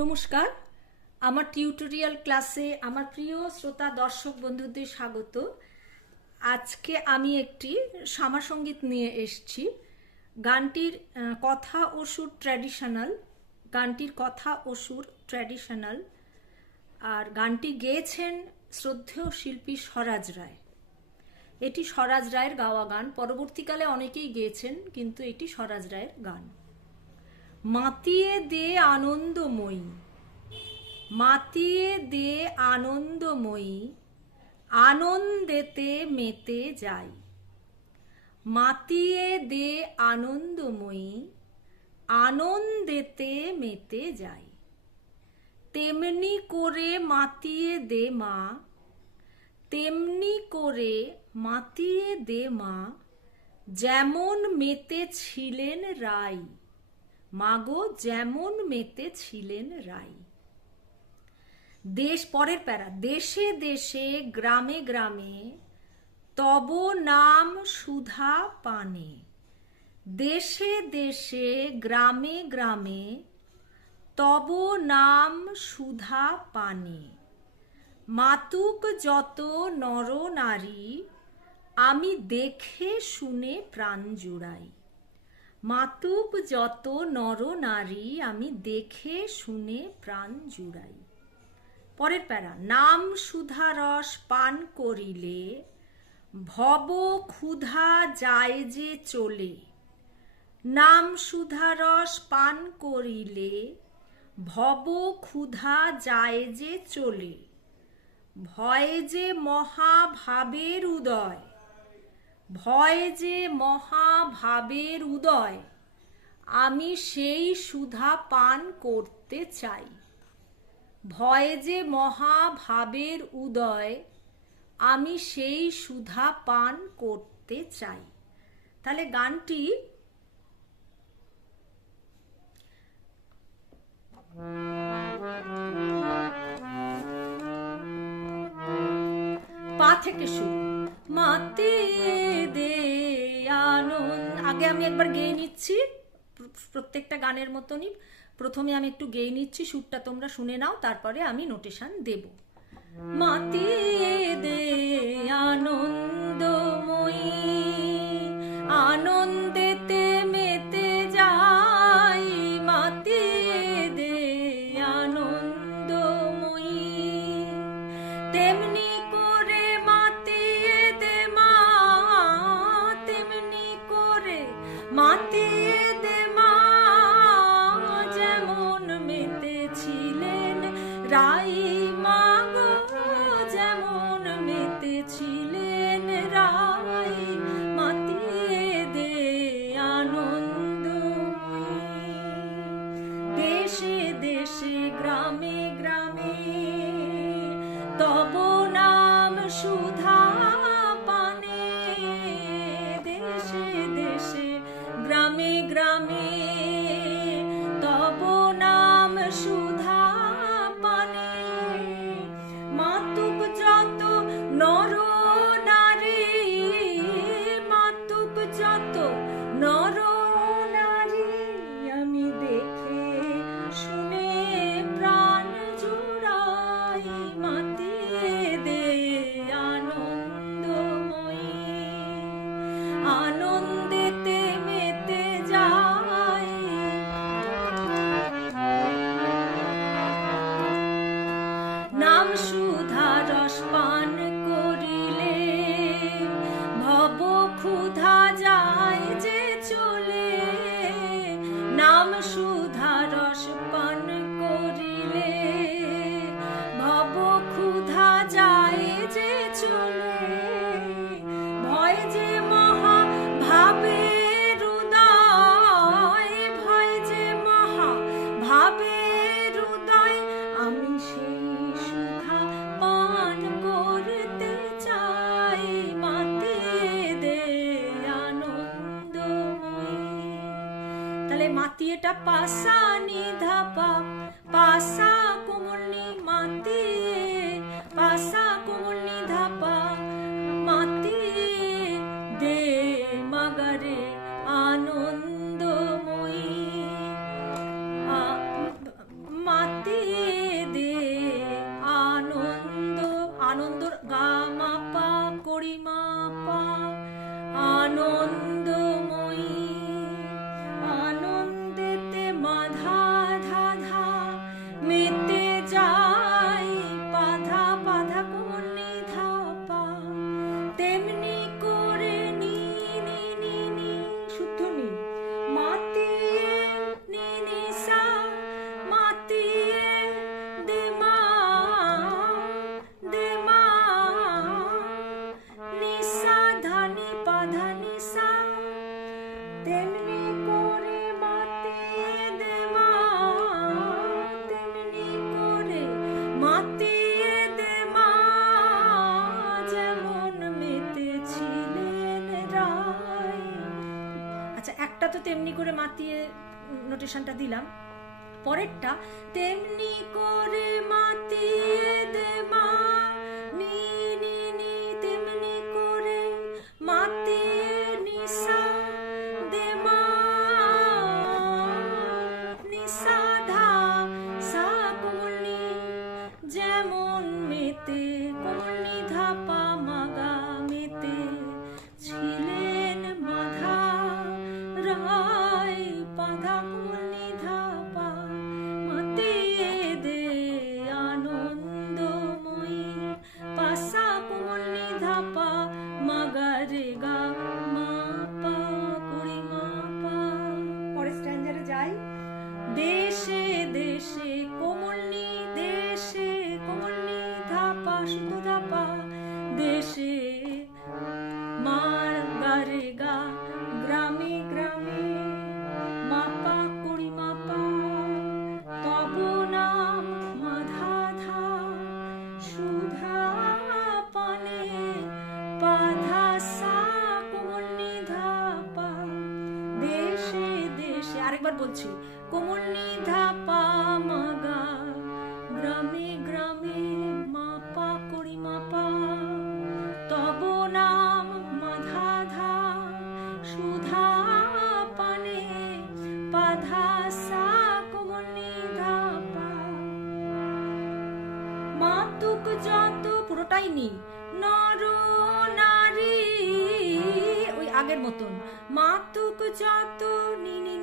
নমস্কার। আমার টিউটোরিয়াল ক্লাসে আমার প্রিয় শ্রোতা, দর্শক, বন্ধুদের স্বাগত। আজকে আমি একটি সংগীত নিয়ে এসেছি। গানটির কথা ও সুর ট্র্যাডিশনাল। গানটির কথা ও সুর ট্র্যাডিশনাল। আর গানটি গেয়েছেন শ্রদ্ধেয় শিল্পী স্বরাজ রায়। এটি স্বরাজ রায়ের গাওয়া গান। পরবর্তীকালে অনেকেই গেয়েছেন, কিন্তু এটি স্বরাজ রায়ের গান। মাতিয়ে দে আনন্দময়ী, মাতিয়ে দে আনন্দময়ী, আনন্দেতে মেতে যাই। মাতিয়ে দে আনন্দময়ী, আনন্দেতে মেতে যাই। তেমনি করে মাতিয়ে দে মা, তেমনি করে মাতিয়ে দে মা, যেমন মেতে ছিলেন রাই। মাগো যেমন মেতে ছিলেন রাই। দেশ, পরের প্যারা, দেশে দেশে, গ্রামে গ্রামে, তব নাম সুধা পানে। দেশে দেশে, গ্রামে গ্রামে, তব নাম সুধা পানে। মাতুক যত নর নারী, আমি দেখে শুনে প্রাণ জুড়াই। মাতুক যত নর নারী আমি দেখে শুনে প্রাণ জুড়াই। পরের প্যারা, নাম সুধারস পান করিলে, ভব ক্ষুধা যায় যে চলে। নাম সুধারস পান করিলে, ভব ক্ষুধা যায় যে চলে। ভয় যে মহাভাবের উদয় ভয় যে মহাভাবের উদয়, আমি সেই সুধা পান করতে চাই। ভয় যে মহাভাবের উদয়, আমি সেই সুধা পান করতে চাই। তাহলে গানটি পা থেকে শুরু। মাতে আগে আমি একবার গেয়ে নিচ্ছি। প্রত্যেকটা গানের মতনই। প্রথমে আমি একটু গেয়ে নিচ্ছি, সুরটা তোমরা শুনে নাও, তারপরে আমি নোটেশন দেব। মাতি দে আনন্দময়ী আনন্দেতে যে চলে ಪಿಯಟ ಪಾಸಾ ನಿಧ ಪಾಪ ಪಾಸಾ ಕುಮುರ್ನಿ পাশা ಪಾಸಾ ಕುಮುರ್ನಿ ಧಾಪ ಮಾತೆ দে মাগারে আনন্দময়ী। মাতে দে আনন্দ, আনন্দর গা মাপা করিমা। নোটেশনটা দিলাম। পরেরটা, তেমনি করে মাতিয়ে দে মা নি নি নি তেমনি করে মাতিয়ে দে মা যেমন মেতে বলছি কোমল নিধা মাগা, গ্রামে গ্রামে মাপা করি মাপা। তব নাম মাধা ধা সুধা পানে পাধা সা কোমল নিধা পা। মাতুক যত, পুরোটাই নি নর নারী, ওই আগের মতন। মাতুক যত নি নি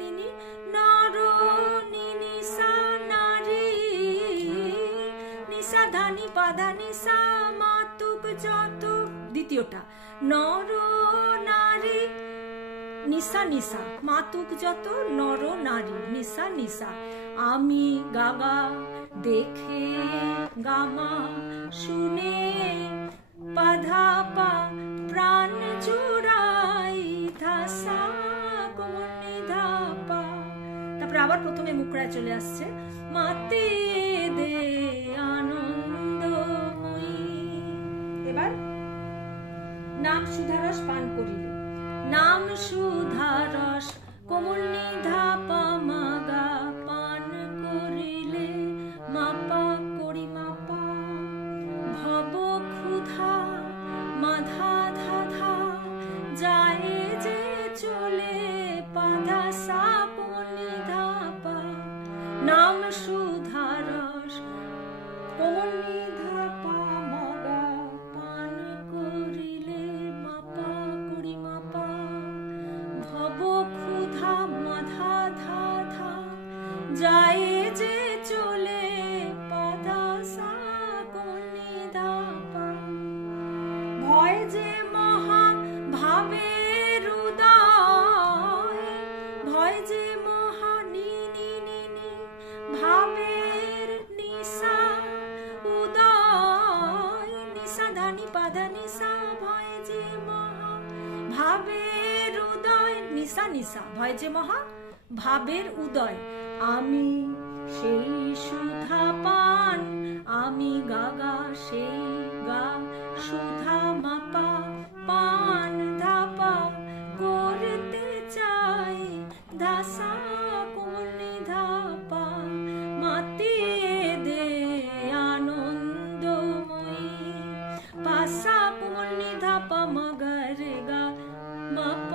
নি নি নর নি নি সা মাতুক যত দ্বিতীয়টা, নর নারী নিসা নিসা মাতুক যত, নর নারী নিসা নিসা আমি গাগা, দেখে গামা শুনে পাধা পা, প্রাণ জুড়াই ধাসা। আবার প্রথমে মুকড়ায় চলে আসছে। মাতে দে আনন্দ এবার নাম সুধারস পান করিলে। নাম সুধারস কোমল নিধা মাগা যে মহা ভাবের উদয়, ভয় যে মহা নি ভাবের নিশা উদয়, নিশা ধানি, পাধা নিশা, ভয় যে মহা ভাবের উদয়, নিশা নিশা, ভয় যে মহা ভাবের উদয়। আমি সেই সুধা পান আমি গাগা, সেই গা সুধা মাপা, পান ধাপা করতে চাই, দাসা কোমলি ধাপা, মাতিয়ে দে আনন্দময়ী। পাসা কোমলি ধাপা, মগর গা মাপা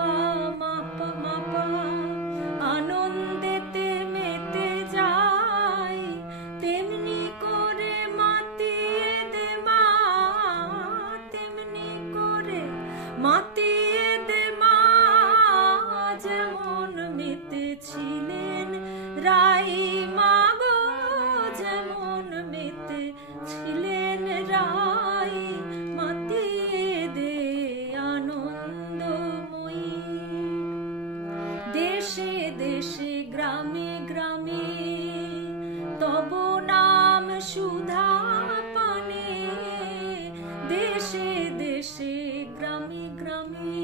রাই মাগো মেতে ছিলেন রাই দে দেশে দেশে, গ্রামে গ্রামে, তব নাম দেশে দেশে, গ্রামে গ্রামে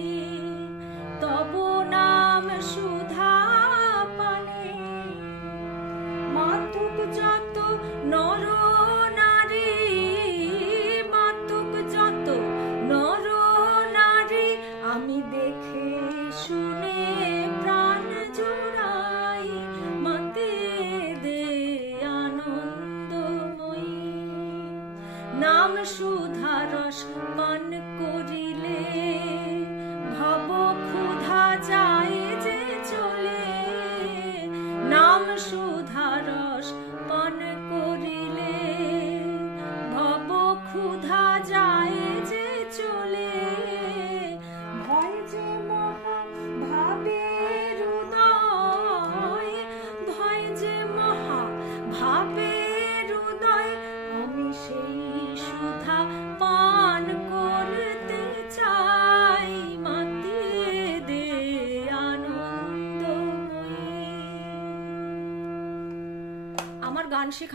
সুধারস পান করিলে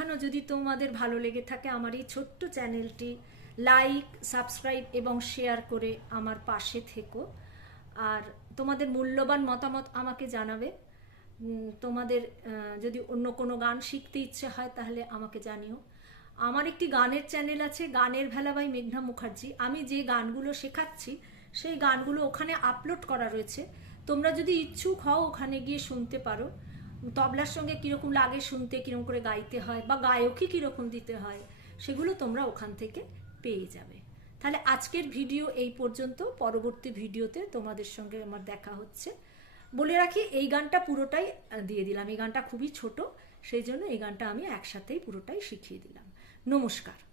গান যদি তোমাদের ভালো লেগে থাকে আমার এই ছোট্ট চ্যানেলটি লাইক সাবস্ক্রাইব এবং শেয়ার করে আমার পাশে থেকো। আর তোমাদের মূল্যবান মতামত আমাকে জানাবে। তোমাদের যদি অন্য কোনো গান শিখতে ইচ্ছে হয় তাহলে আমাকে জানিও। আমার একটি গানের চ্যানেল আছে, গানের ভেলা বাই মেঘনা মুখার্জি। আমি যে গানগুলো শেখাচ্ছি, সেই গানগুলো ওখানে আপলোড করা রয়েছে। তোমরা যদি ইচ্ছুক হও ওখানে গিয়ে শুনতে পারো। তবলার সঙ্গে কীরকম লাগে শুনতে, কীরকম করে গাইতে হয়, বা গায়কই কীরকম দিতে হয়, সেগুলো তোমরা ওখান থেকে পেয়ে যাবে। তাহলে আজকের ভিডিও এই পর্যন্ত। পরবর্তী ভিডিওতে তোমাদের সঙ্গে আমার দেখা হচ্ছে। বলে রাখি, এই গানটা পুরোটাই দিয়ে দিলাম। এই গানটা খুবই ছোট, সেই জন্য এই গানটা আমি একসাথেই পুরোটাই শিখিয়ে দিলাম। নমস্কার।